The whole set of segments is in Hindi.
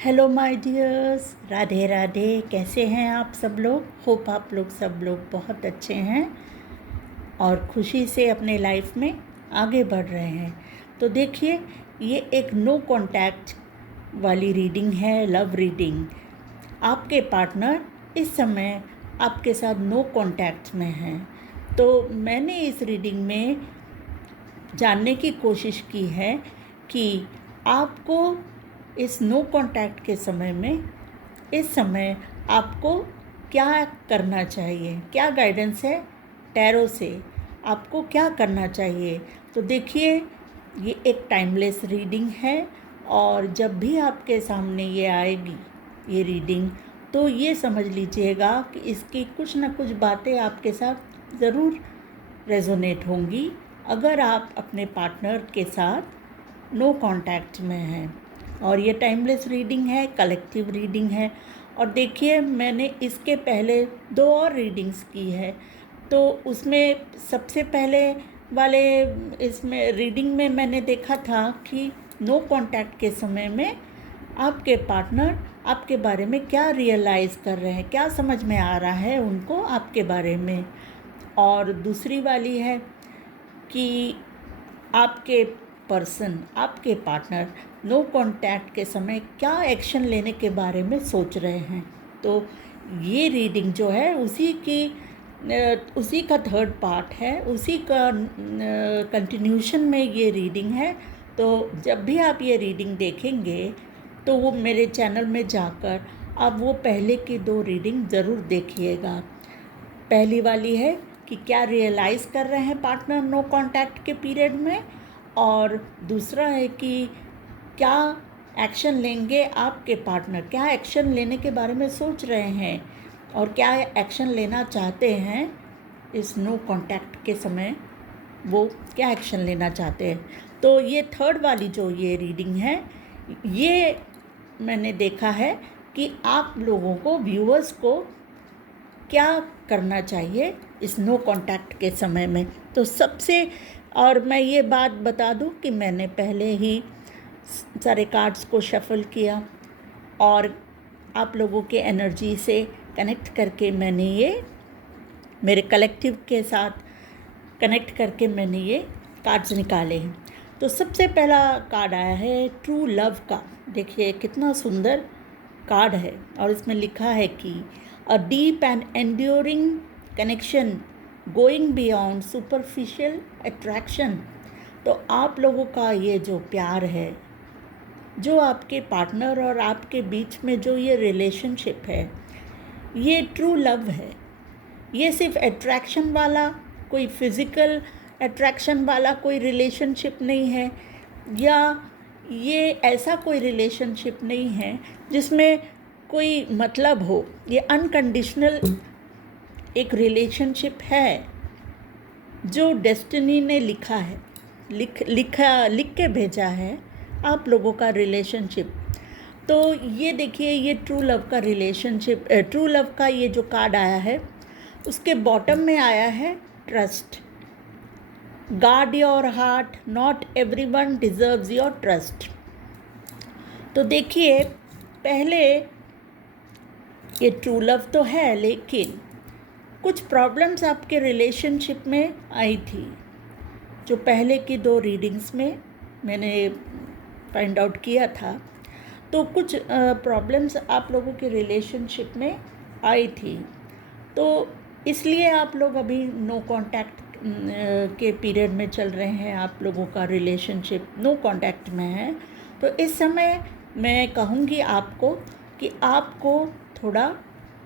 Hello my dears, Radhe Radhe. कैसे हैं आप सब लोग? होप आप लोग सब लोग बहुत अच्छे हैं और खुशी से अपने लाइफ में आगे बढ़ रहे हैं। तो देखिए, ये एक नो कांटेक्ट वाली रीडिंग है, लव रीडिंग। आपके पार्टनर इस समय आपके साथ नो कांटेक्ट में हैं। तो मैंने इस रीडिंग में जानने की कोशिश की है कि आपको इस नो कांटेक्ट के समय में इस समय आपको क्या करना चाहिए, क्या गाइडेंस है टैरो से, आपको क्या करना चाहिए। तो देखिए, ये एक टाइमलेस रीडिंग है और जब भी आपके सामने ये आएगी ये रीडिंग, तो ये समझ लीजिएगा कि इसकी कुछ ना कुछ बातें आपके साथ ज़रूर रेजोनेट होंगी अगर आप अपने पार्टनर के साथ नो कांटेक्ट में हैं। और ये टाइमलेस रीडिंग है, कलेक्टिव रीडिंग है। और देखिए, मैंने इसके पहले 2 और रीडिंग्स की है, तो उसमें सबसे पहले वाले इसमें रीडिंग में मैंने देखा था कि नो कांटेक्ट के समय में आपके पार्टनर आपके बारे में क्या रियलाइज़ कर रहे हैं, क्या समझ में आ रहा है उनको आपके बारे में। और दूसरी वाली है कि आपके पर्सन, आपके पार्टनर नो कांटेक्ट के समय क्या एक्शन लेने के बारे में सोच रहे हैं। तो ये रीडिंग जो है उसी का थर्ड पार्ट है, उसी का कंटिन्यूशन में ये रीडिंग है। तो जब भी आप ये रीडिंग देखेंगे तो वो मेरे चैनल में जाकर आप वो पहले की 2 रीडिंग ज़रूर देखिएगा। पहली वाली है कि क्या रियलाइज़ कर रहे हैं पार्टनर नो कांटेक्ट के पीरियड में, और दूसरा है कि क्या एक्शन लेंगे आपके पार्टनर, क्या एक्शन लेने के बारे में सोच रहे हैं और क्या एक्शन लेना चाहते हैं इस नो कांटेक्ट के समय, वो क्या एक्शन लेना चाहते हैं। तो ये थर्ड वाली जो ये रीडिंग है, ये मैंने देखा है कि आप लोगों को, व्यूअर्स को, क्या करना चाहिए इस नो कांटेक्ट के समय में। तो सबसे, और मैं ये बात बता दूं कि मैंने पहले ही सारे कार्ड्स को शफल किया और आप लोगों के एनर्जी से कनेक्ट करके मैंने ये मेरे कलेक्टिव के साथ कनेक्ट करके मैंने ये कार्ड्स निकाले हैं। तो सबसे पहला कार्ड आया है ट्रू लव का। देखिए कितना सुंदर कार्ड है और इसमें लिखा है कि a deep and enduring connection going beyond superficial attraction. तो आप लोगों का ये जो प्यार है, जो आपके पार्टनर और आपके बीच में जो ये रिलेशनशिप है, ये ट्रू लव है। ये सिर्फ अट्रैक्शन वाला, कोई फिज़िकल अट्रैक्शन वाला कोई रिलेशनशिप नहीं है, या ये ऐसा कोई रिलेशनशिप नहीं है जिसमें कोई मतलब हो। ये अनकंडीशनल एक रिलेशनशिप है जो डेस्टिनी ने लिखा है, लिख के भेजा है आप लोगों का रिलेशनशिप। तो ये देखिए, ये ट्रू लव का रिलेशनशिप, ट्रू लव का ये जो कार्ड आया है उसके बॉटम में आया है trust. Guard your heart, not everyone deserves your trust. तो देखिए, पहले ये ट्रू लव तो है, लेकिन कुछ प्रॉब्लम्स आपके रिलेशनशिप में आई थी जो पहले की 2 रीडिंग्स में मैंने फाइंड आउट किया था। तो कुछ प्रॉब्लम्स आप लोगों के रिलेशनशिप में आई थी, तो इसलिए आप लोग अभी नो कांटेक्ट के पीरियड में चल रहे हैं। आप लोगों का रिलेशनशिप नो कांटेक्ट में है। तो इस समय मैं कहूँगी आपको कि आपको थोड़ा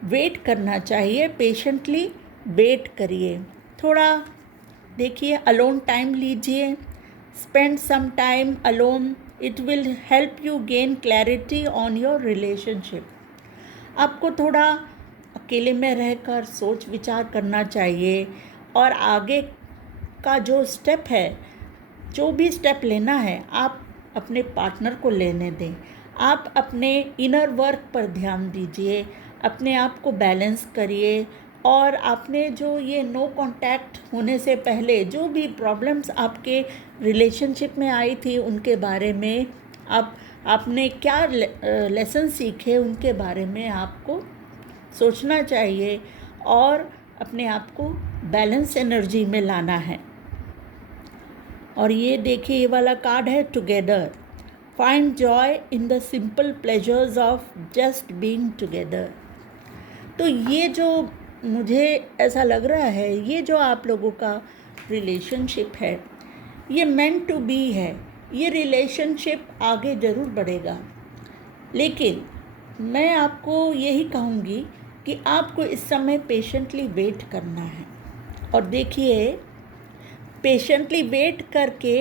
वेट करना चाहिए, पेशेंटली वेट करिए थोड़ा। देखिए, अलोन टाइम लीजिए, spend some time alone, it will help you gain clarity on your relationship. आपको थोड़ा अकेले में रहकर सोच विचार करना चाहिए और आगे का जो स्टेप है, जो भी स्टेप लेना है, आप अपने पार्टनर को लेने दें। आप अपने इनर वर्क पर ध्यान दीजिए, अपने आप को बैलेंस करिए। और आपने जो ये नो कांटेक्ट होने से पहले जो भी प्रॉब्लम्स आपके रिलेशनशिप में आई थी, उनके बारे में आप आपने क्या लेसन सीखे उनके बारे में आपको सोचना चाहिए और अपने आप को बैलेंस एनर्जी में लाना है। और ये देखिए, ये वाला कार्ड है together. Find joy in the simple pleasures of just being together. तो ये जो मुझे ऐसा लग रहा है, ये जो आप लोगों का रिलेशनशिप है, ये मेंट टू बी है। ये रिलेशनशिप आगे ज़रूर बढ़ेगा, लेकिन मैं आपको यही कहूँगी कि आपको इस समय पेशेंटली वेट करना है। और देखिए, पेशेंटली वेट करके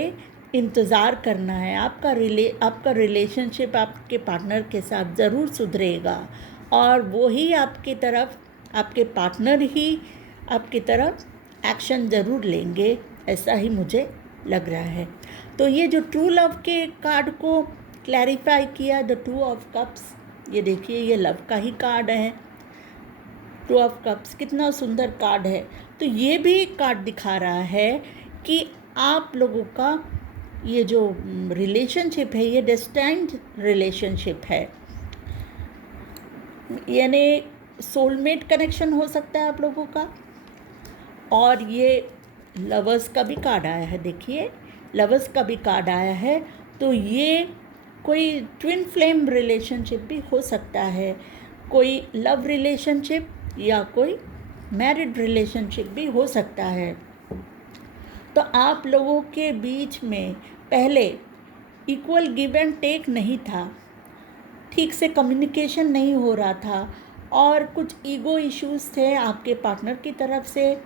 इंतज़ार करना है। आपका रिलेशनशिप आपके पार्टनर के साथ ज़रूर सुधरेगा और वो ही आपके पार्टनर ही आपकी तरफ एक्शन ज़रूर लेंगे, ऐसा ही मुझे लग रहा है। तो ये जो ट्रू लव के कार्ड को क्लैरिफाई किया, द टू ऑफ कप्स, ये देखिए, ये लव का ही कार्ड है। टू ऑफ कप्स कितना सुंदर कार्ड है। तो ये भी कार्ड दिखा रहा है कि आप लोगों का ये जो रिलेशनशिप है, ये डेस्टाइन्ड रिलेशनशिप है, यानी सोलमेट कनेक्शन हो सकता है आप लोगों का। और ये लवर्स का भी कार्ड आया है, देखिए, लवर्स का भी कार्ड आया है। तो ये कोई ट्विन फ्लेम रिलेशनशिप भी हो सकता है, कोई लव रिलेशनशिप या कोई मैरिड रिलेशनशिप भी हो सकता है। तो आप लोगों के बीच में पहले इक्वल गिव एंड टेक नहीं था, ठीक से कम्युनिकेशन नहीं हो रहा था और कुछ ईगो इश्यूज़ थे आपके पार्टनर की तरफ से,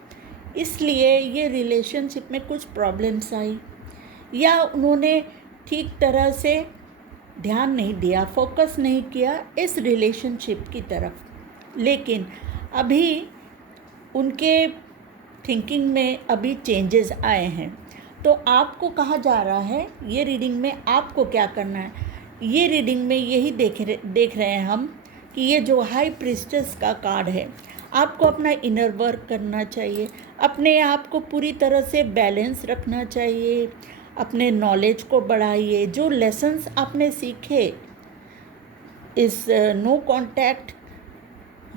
इसलिए ये रिलेशनशिप में कुछ प्रॉब्लम्स आई, या उन्होंने ठीक तरह से ध्यान नहीं दिया, फोकस नहीं किया इस रिलेशनशिप की तरफ। लेकिन अभी उनके थिंकिंग में अभी चेंजेस आए हैं। तो आपको कहा जा रहा है, ये रीडिंग में आपको क्या करना है, ये रीडिंग में यही देख रहे हैं हम कि ये जो हाई प्रीस्टेस का कार्ड है, आपको अपना इनर वर्क करना चाहिए, अपने आप को पूरी तरह से बैलेंस रखना चाहिए, अपने नॉलेज को बढ़ाइए। जो लेसन्स आपने सीखे इस नो कांटेक्ट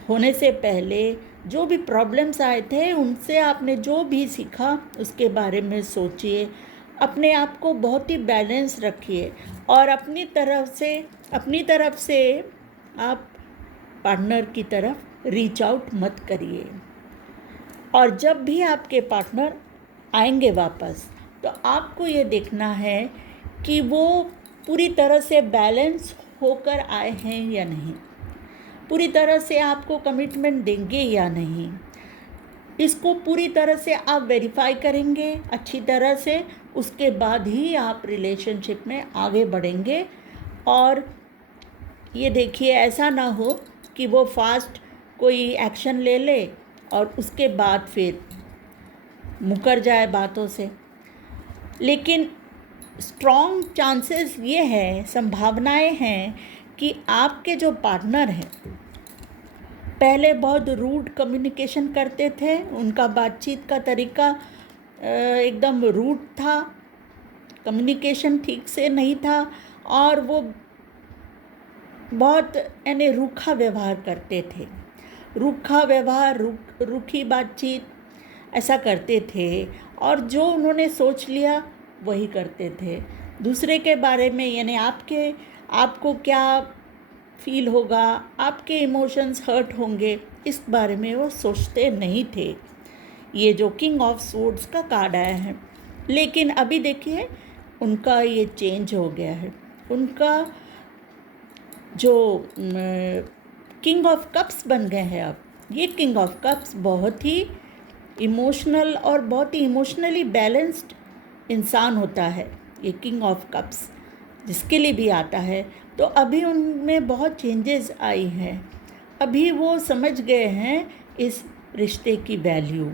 होने से पहले, जो भी प्रॉब्लम्स आए थे, उनसे आपने जो भी सीखा उसके बारे में सोचिए, अपने आप को बहुत ही बैलेंस रखिए और अपनी तरफ से आप पार्टनर की तरफ रीच आउट मत करिए। और जब भी आपके पार्टनर आएंगे वापस, तो आपको ये देखना है कि वो पूरी तरह से बैलेंस होकर आए हैं या नहीं, पूरी तरह से आपको कमिटमेंट देंगे या नहीं, इसको पूरी तरह से आप वेरीफाई करेंगे अच्छी तरह से, उसके बाद ही आप रिलेशनशिप में आगे बढ़ेंगे। और ये देखिए, ऐसा ना हो कि वो फास्ट कोई एक्शन ले ले और उसके बाद फिर मुकर जाए बातों से। लेकिन स्ट्रॉन्ग चांसेस ये है, संभावनाएं हैं कि आपके जो पार्टनर हैं पहले बहुत रूड कम्युनिकेशन करते थे, उनका बातचीत का तरीका एकदम रूड था, कम्युनिकेशन ठीक से नहीं था और वो बहुत यानी रूखा व्यवहार करते थे, रूखा व्यवहार, रूखी बातचीत ऐसा करते थे और जो उन्होंने सोच लिया वही करते थे दूसरे के बारे में, यानी आपको क्या फील होगा, आपके इमोशंस हर्ट होंगे, इस बारे में वो सोचते नहीं थे। ये जो किंग ऑफ स्वॉर्ड्स का कार्ड आया है, लेकिन अभी देखिए उनका ये चेंज हो गया है। उनका जो किंग ऑफ कप्स बन गए हैं अब, ये किंग ऑफ कप्स बहुत ही इमोशनल और बहुत ही इमोशनली बैलेंस्ड इंसान होता है। ये किंग ऑफ कप्स जिसके लिए भी आता है, तो अभी उनमें बहुत चेंजेस आई हैं। अभी वो समझ गए हैं इस रिश्ते की वैल्यू,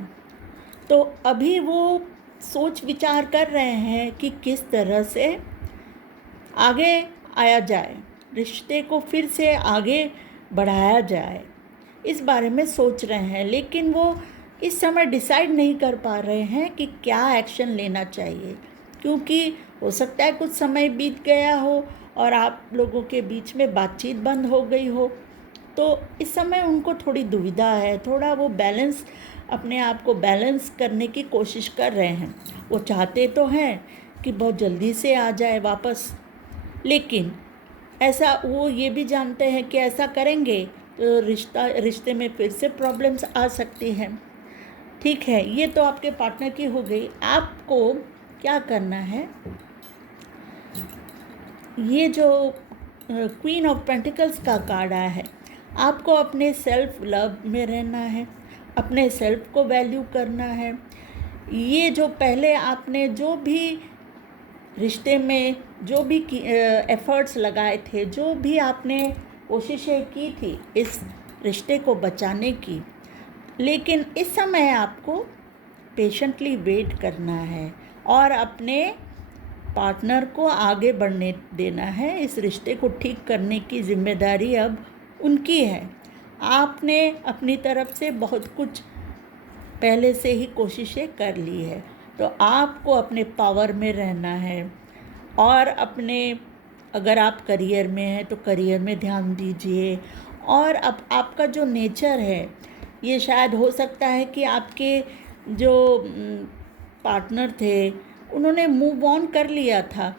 तो अभी वो सोच विचार कर रहे हैं कि किस तरह से आगे आया जाए, रिश्ते को फिर से आगे बढ़ाया जाए, इस बारे में सोच रहे हैं। लेकिन वो इस समय डिसाइड नहीं कर पा रहे हैं कि क्या एक्शन लेना चाहिए, क्योंकि हो सकता है कुछ समय बीत गया हो और आप लोगों के बीच में बातचीत बंद हो गई हो, तो इस समय उनको थोड़ी दुविधा है, थोड़ा वो बैलेंस, अपने आप को बैलेंस करने की कोशिश कर रहे हैं। वो चाहते तो हैं कि बहुत जल्दी से आ जाए वापस, लेकिन ऐसा वो ये भी जानते हैं कि ऐसा करेंगे तो रिश्ते में फिर से प्रॉब्लम्स आ सकती हैं। ठीक है, ये तो आपके पार्टनर की हो गई। आपको क्या करना है, ये जो क्वीन ऑफ पेंटिकल्स का कार्ड आया है, आपको अपने सेल्फ लव में रहना है, अपने सेल्फ को वैल्यू करना है। ये जो पहले आपने जो भी रिश्ते में जो भी एफ़र्ट्स लगाए थे, जो भी आपने कोशिशें की थी इस रिश्ते को बचाने की, लेकिन इस समय आपको पेशेंटली वेट करना है और अपने पार्टनर को आगे बढ़ने देना है। इस रिश्ते को ठीक करने की जिम्मेदारी अब उनकी है। आपने अपनी तरफ से बहुत कुछ पहले से ही कोशिशें कर ली है, तो आपको अपने पावर में रहना है और अपने, अगर आप करियर में हैं तो करियर में ध्यान दीजिए। और अब आपका जो नेचर है, ये शायद हो सकता है कि आपके जो पार्टनर थे उन्होंने मूव ऑन कर लिया था,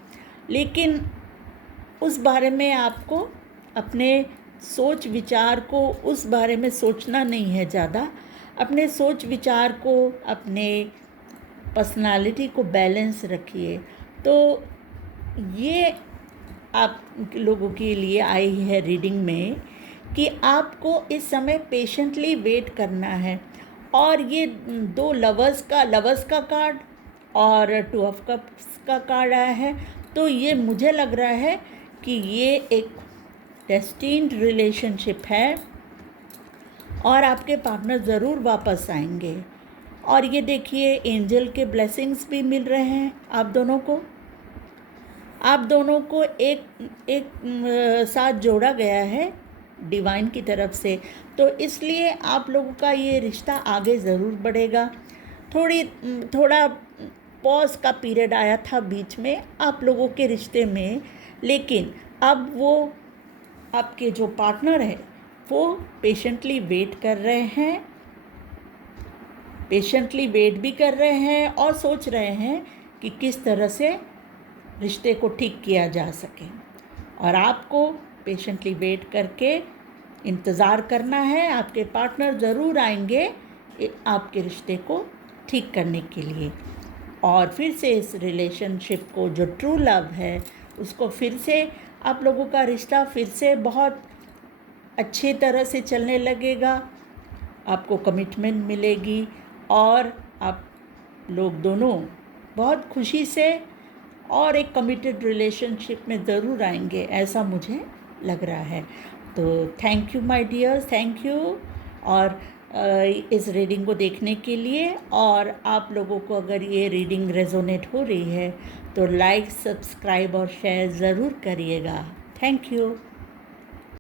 लेकिन उस बारे में आपको अपने सोच विचार को उस बारे में सोचना नहीं है ज़्यादा। अपने सोच विचार को, अपने पर्सनालिटी को बैलेंस रखिए। तो ये आप लोगों के लिए आई है रीडिंग में कि आपको इस समय पेशेंटली वेट करना है। और ये दो लवर्स का कार्ड और 2 ऑफ कप्स का कार्ड आया है, तो ये मुझे लग रहा है कि ये एक डेस्टिन्ड रिलेशनशिप है और आपके पार्टनर ज़रूर वापस आएंगे। और ये देखिए, एंजल के ब्लेसिंग्स भी मिल रहे हैं आप दोनों को एक साथ जोड़ा गया है डिवाइन की तरफ से। तो इसलिए आप लोगों का ये रिश्ता आगे ज़रूर बढ़ेगा। थोड़ा पॉज का पीरियड आया था बीच में आप लोगों के रिश्ते में, लेकिन अब वो आपके जो पार्टनर है वो पेशेंटली वेट कर रहे हैं और सोच रहे हैं कि किस तरह से रिश्ते को ठीक किया जा सके। और आपको पेशेंटली वेट करके इंतज़ार करना है। आपके पार्टनर ज़रूर आएंगे आपके रिश्ते को ठीक करने के लिए, और फिर से इस रिलेशनशिप को, जो ट्रू लव है, उसको फिर से, आप लोगों का रिश्ता फिर से बहुत अच्छी तरह से चलने लगेगा। आपको कमिटमेंट मिलेगी और आप लोग दोनों बहुत खुशी से और एक कमिटेड रिलेशनशिप में ज़रूर आएंगे, ऐसा मुझे लग रहा है। तो thank you my dear, thank you और इस रीडिंग को देखने के लिए। और आप लोगों को अगर ये रीडिंग रेजोनेट हो रही है तो लाइक, सब्सक्राइब और शेयर ज़रूर करिएगा। Thank you.